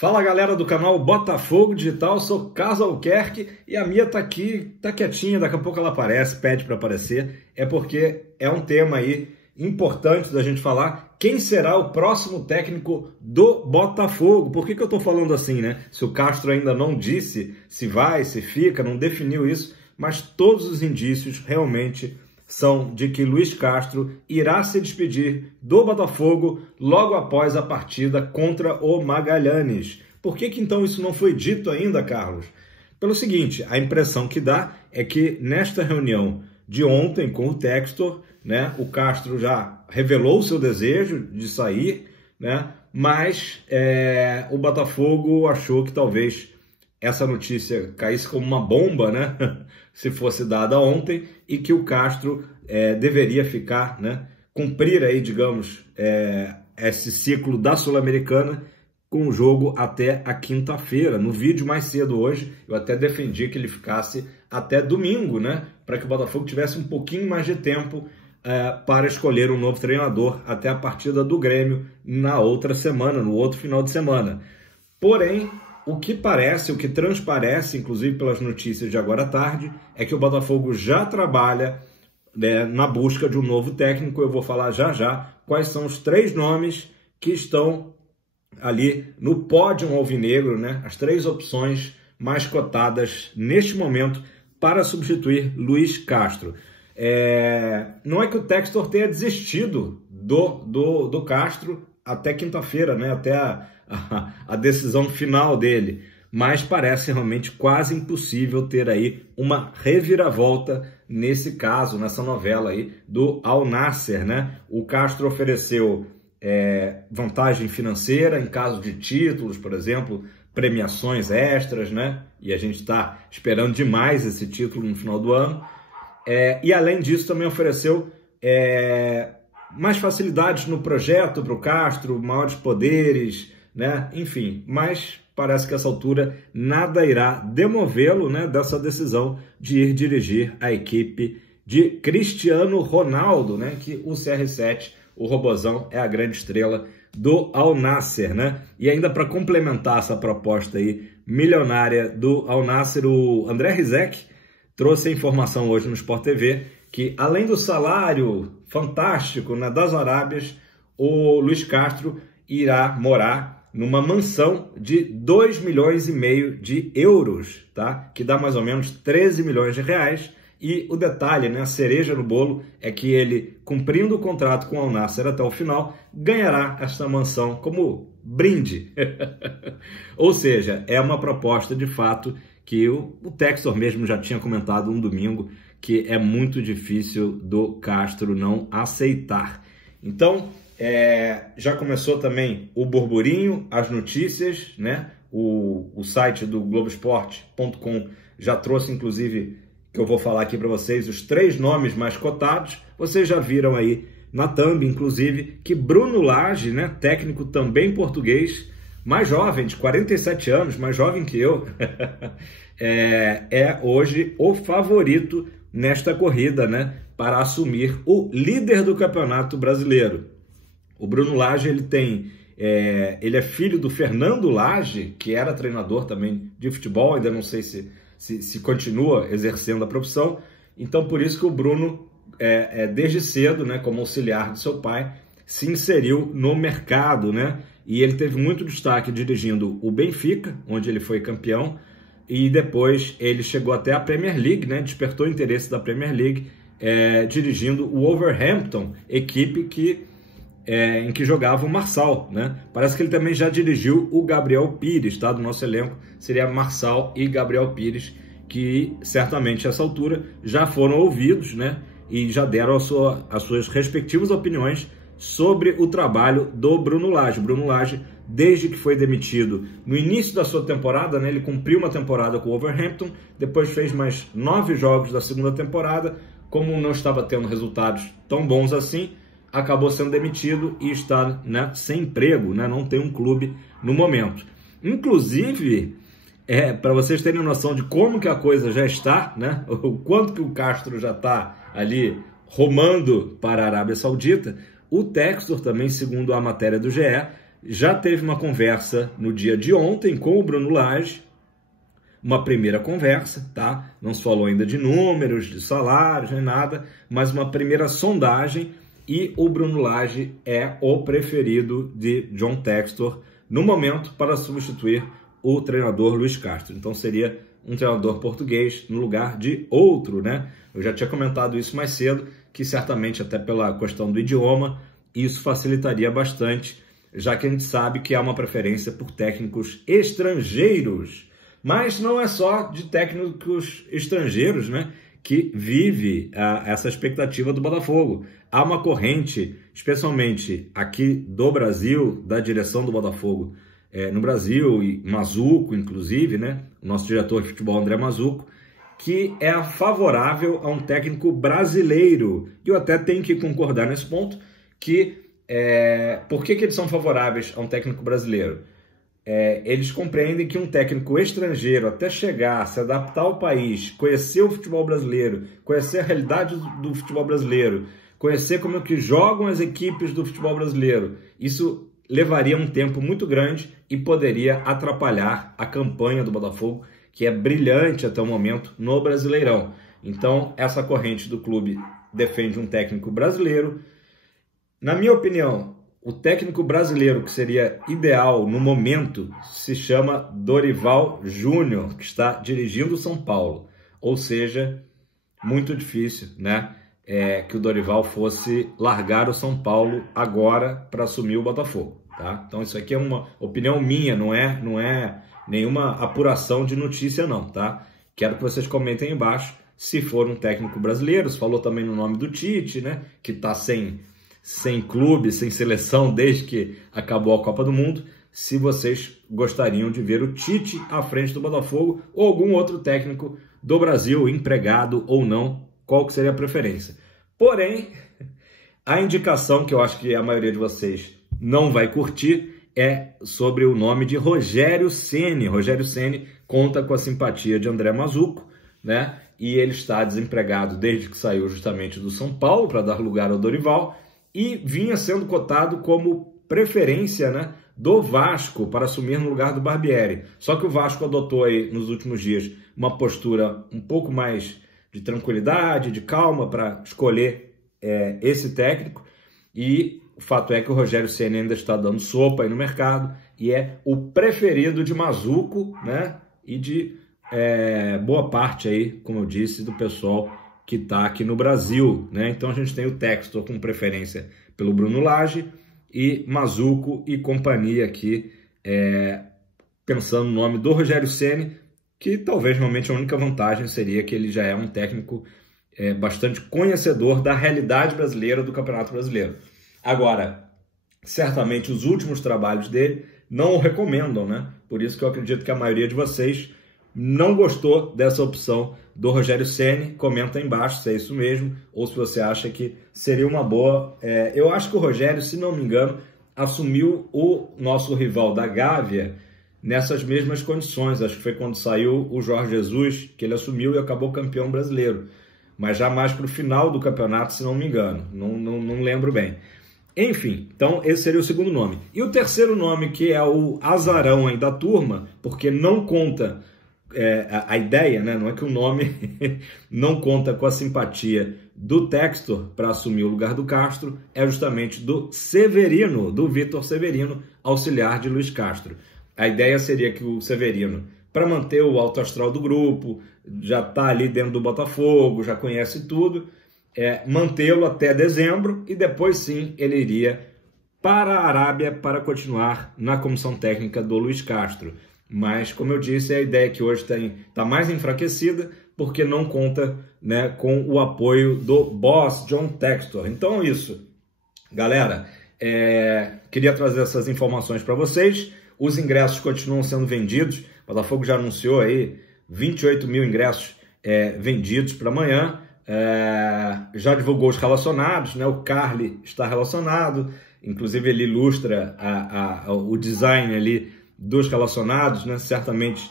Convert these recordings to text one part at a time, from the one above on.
Fala galera do canal Botafogo Digital, sou Carlos Albuquerque e a Mia tá aqui, tá quietinha, daqui a pouco ela aparece, pede para aparecer, é porque é um tema aí importante da gente falar, quem será o próximo técnico do Botafogo? Por que eu tô falando assim, né? Se o Castro ainda não disse se vai, se fica, não definiu isso, mas todos os indícios realmente são de que Luiz Castro irá se despedir do Botafogo logo após a partida contra o Magalhães. Por que então isso não foi dito ainda, Carlos? Pelo seguinte, a impressão que dá é que nesta reunião de ontem com o Textor, né, o Castro já revelou o seu desejo de sair, né, mas o Botafogo achou que talvez essa notícia caísse como uma bomba, né, se fosse dada ontem, e que o Castro deveria ficar, né, cumprir aí, digamos, esse ciclo da Sul-Americana com o jogo até a quinta-feira. No vídeo mais cedo hoje, eu até defendi que ele ficasse até domingo, né, para que o Botafogo tivesse um pouquinho mais de tempo para escolher um novo treinador até a partida do Grêmio na outra semana, no outro final de semana. Porém, o que parece, o que transparece, inclusive pelas notícias de agora à tarde, é que o Botafogo já trabalha na busca de um novo técnico. Eu vou falar já já quais são os 3 nomes que estão ali no pódio alvinegro, né? As 3 opções mais cotadas neste momento para substituir Luiz Castro. Não é que o Textor tenha desistido do Castro até quinta-feira, né? Até a decisão final dele, mas parece realmente quase impossível ter aí uma reviravolta nesse caso, nessa novela aí do Al Nassr, né? O Castro ofereceu vantagem financeira em caso de títulos, por exemplo, premiações extras, né? E a gente está esperando demais esse título no final do ano. E além disso também ofereceu mais facilidades no projeto para o Castro, maiores poderes, né? Enfim, mas parece que a essa altura nada irá demovê-lo, né, dessa decisão de ir dirigir a equipe de Cristiano Ronaldo, né, que o CR7, o robozão, é a grande estrela do Al Nassr, né? E ainda para complementar essa proposta aí milionária do Al Nassr, o André Rizek trouxe a informação hoje no Sport TV que, além do salário fantástico, né, das Arábias, o Luiz Castro irá morar numa mansão de 2,5 milhões de euros, tá? Que dá mais ou menos 13 milhões de reais. E o detalhe, né, a cereja no bolo, é que ele, cumprindo o contrato com o Al Nassr até o final, ganhará esta mansão como brinde. Ou seja, é uma proposta de fato que o Textor mesmo já tinha comentado um domingo, que é muito difícil do Castro não aceitar. Então, já começou também o burburinho, as notícias, né? O site do Globoesporte.com já trouxe, inclusive, que eu vou falar aqui para vocês, os 3 nomes mais cotados. Vocês já viram aí na thumb, inclusive, que Bruno Lage, né, técnico também português, mais jovem, de 47 anos, mais jovem que eu, é hoje o favorito nesta corrida, né, para assumir o líder do Campeonato Brasileiro. O Bruno Lage, ele é filho do Fernando Lage, que era treinador também de futebol, ainda não sei se continua exercendo a profissão. Então, por isso que o Bruno, desde cedo, né, como auxiliar de seu pai, se inseriu no mercado, né? E ele teve muito destaque dirigindo o Benfica, onde ele foi campeão, e depois ele chegou até a Premier League, né? Despertou o interesse da Premier League, dirigindo o Wolverhampton, equipe em que jogava o Marçal, né? Parece que ele também já dirigiu o Gabriel Pires, tá? Do nosso elenco seria Marçal e Gabriel Pires, que certamente a essa altura já foram ouvidos, né? E já deram as suas respectivas opiniões sobre o trabalho do Bruno Lage. Bruno Lage, desde que foi demitido no início da sua temporada, né? Ele cumpriu uma temporada com o Wolverhampton, depois fez mais 9 jogos da segunda temporada. Como não estava tendo resultados tão bons assim, acabou sendo demitido e está, né, sem emprego, né, não tem um clube no momento. Inclusive, para vocês terem noção de como que a coisa já está, né, o quanto que o Castro já está ali rumando para a Arábia Saudita, o Textor também, segundo a matéria do GE, já teve uma conversa no dia de ontem com o Bruno Lage, uma primeira conversa, tá? Não se falou ainda de números, de salários, nem nada, mas uma primeira sondagem, e o Bruno Lage é o preferido de John Textor no momento para substituir o treinador Luis Castro. Então seria um treinador português no lugar de outro, né? Eu já tinha comentado isso mais cedo, que certamente até pela questão do idioma, isso facilitaria bastante, já que a gente sabe que há uma preferência por técnicos estrangeiros. Mas não é só de técnicos estrangeiros, né, que vive essa expectativa do Botafogo. Há uma corrente, especialmente aqui do Brasil, da direção do Botafogo no Brasil, e Mazzuco, inclusive, né, o nosso diretor de futebol, André Mazzuco, que é favorável a um técnico brasileiro. E eu até tenho que concordar nesse ponto, que por que eles são favoráveis a um técnico brasileiro? Eles compreendem que um técnico estrangeiro, até chegar, se adaptar ao país, conhecer o futebol brasileiro, conhecer a realidade do futebol brasileiro, conhecer como é que jogam as equipes do futebol brasileiro, isso levaria um tempo muito grande e poderia atrapalhar a campanha do Botafogo, que é brilhante até o momento no Brasileirão. Então, essa corrente do clube defende um técnico brasileiro. Na minha opinião, o técnico brasileiro que seria ideal no momento se chama Dorival Júnior, que está dirigindo o São Paulo. Ou seja, muito difícil, né, que o Dorival fosse largar o São Paulo agora para assumir o Botafogo, tá? Então isso aqui é uma opinião minha, não é nenhuma apuração de notícia não, tá? Quero que vocês comentem aí embaixo se for um técnico brasileiro. Se falou também no nome do Tite, né, que está sem clube, sem seleção desde que acabou a Copa do Mundo, se vocês gostariam de ver o Tite à frente do Botafogo ou algum outro técnico do Brasil, empregado ou não, qual que seria a preferência. Porém, a indicação que eu acho que a maioria de vocês não vai curtir é sobre o nome de Rogério Ceni. Rogério Ceni conta com a simpatia de André Mazzuco, né? E ele está desempregado desde que saiu justamente do São Paulo para dar lugar ao Dorival, e vinha sendo cotado como preferência, né, do Vasco para assumir no lugar do Barbieri. Só que o Vasco adotou aí nos últimos dias uma postura um pouco mais de tranquilidade, de calma para escolher esse técnico, e o fato é que o Rogério Ceni ainda está dando sopa aí no mercado e é o preferido de Mazzuco, né, e de boa parte aí, como eu disse, do pessoal que está aqui no Brasil, né? Então a gente tem o Textor com preferência pelo Bruno Lage e Mazzuco e companhia aqui, pensando no nome do Rogério Ceni, que talvez realmente a única vantagem seria que ele já é um técnico bastante conhecedor da realidade brasileira, do Campeonato Brasileiro. Agora, certamente os últimos trabalhos dele não o recomendam, né? Por isso que eu acredito que a maioria de vocês não gostou dessa opção do Rogério Ceni. Comenta aí embaixo se é isso mesmo, ou se você acha que seria uma boa. Eu acho que o Rogério, se não me engano, assumiu o nosso rival da Gávea nessas mesmas condições. Acho que foi quando saiu o Jorge Jesus que ele assumiu e acabou campeão brasileiro. Mas já mais para o final do campeonato, se não me engano. Não lembro bem. Enfim, então esse seria o segundo nome. E o terceiro nome, que é o azarão aí da turma, porque não conta... a ideia, né, não é que o nome não conta com a simpatia do Textor para assumir o lugar do Castro, é justamente do Severino, do Vitor Severino, auxiliar de Luis Castro. A ideia seria que o Severino, para manter o alto astral do grupo, já está ali dentro do Botafogo, já conhece tudo, mantê-lo até dezembro e depois sim ele iria para a Arábia para continuar na comissão técnica do Luis Castro. Mas, como eu disse, a ideia que hoje está mais enfraquecida porque não conta, né, com o apoio do boss John Textor. Então é isso, galera. Queria trazer essas informações para vocês. Os ingressos continuam sendo vendidos. O Botafogo já anunciou aí 28 mil ingressos vendidos para amanhã. Já divulgou os relacionados, né? O Carly está relacionado. Inclusive ele ilustra o design ali dos relacionados, né? Certamente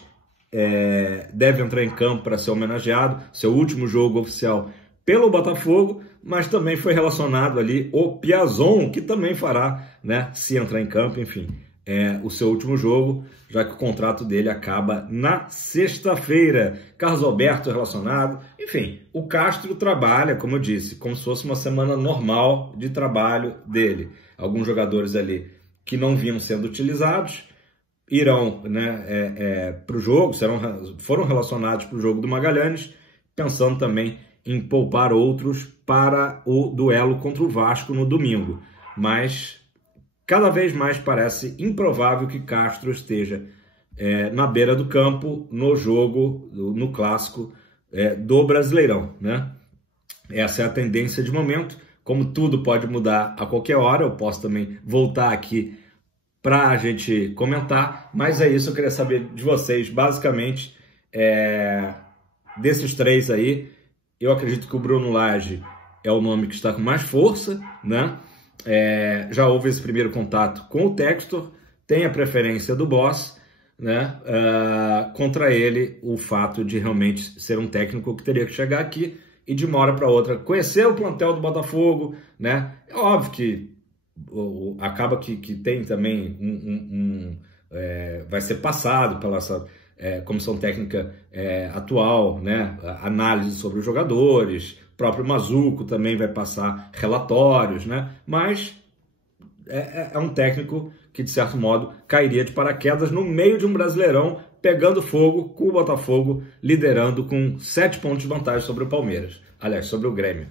deve entrar em campo para ser homenageado, seu último jogo oficial pelo Botafogo, mas também foi relacionado ali o Piazon, que também fará, né, se entrar em campo, enfim, o seu último jogo, já que o contrato dele acaba na sexta-feira. Carlos Alberto relacionado, enfim, o Castro trabalha, como eu disse, como se fosse uma semana normal de trabalho dele. Alguns jogadores ali que não vinham sendo utilizados irão, né, para o jogo, foram relacionados para o jogo do Magalhães, pensando também em poupar outros para o duelo contra o Vasco no domingo. Mas cada vez mais parece improvável que Castro esteja na beira do campo no jogo, no clássico do Brasileirão, né? Essa é a tendência de momento. Como tudo pode mudar a qualquer hora, eu posso também voltar aqui para a gente comentar, mas é isso, eu queria saber de vocês, basicamente, desses três aí, eu acredito que o Bruno Lage é o nome que está com mais força, né? Já houve esse primeiro contato com o Textor, tem a preferência do Bosz, né? Contra ele o fato de realmente ser um técnico que teria que chegar aqui e de uma hora para outra conhecer o plantel do Botafogo, né? É óbvio que acaba que tem também vai ser passado pela essa comissão técnica atual, né? Análise sobre os jogadores, o próprio Mazuco também vai passar relatórios, né? Mas é um técnico que, de certo modo, cairia de paraquedas no meio de um Brasileirão, pegando fogo, com o Botafogo liderando com 7 pontos de vantagem sobre o Palmeiras. Aliás, sobre o Grêmio.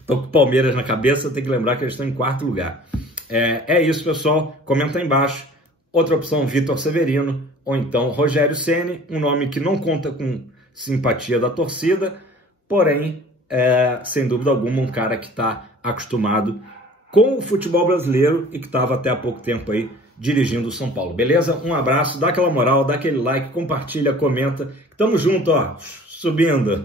Estou com o Palmeiras na cabeça, tem que lembrar que eles estão em 4º lugar. É isso, pessoal. Comenta aí embaixo. Outra opção, Vitor Severino, ou então Rogério Ceni, um nome que não conta com simpatia da torcida, porém, sem dúvida alguma, um cara que está acostumado com o futebol brasileiro e que estava até há pouco tempo aí dirigindo o São Paulo. Beleza? Um abraço, dá aquela moral, dá aquele like, compartilha, comenta. Tamo junto, ó, subindo.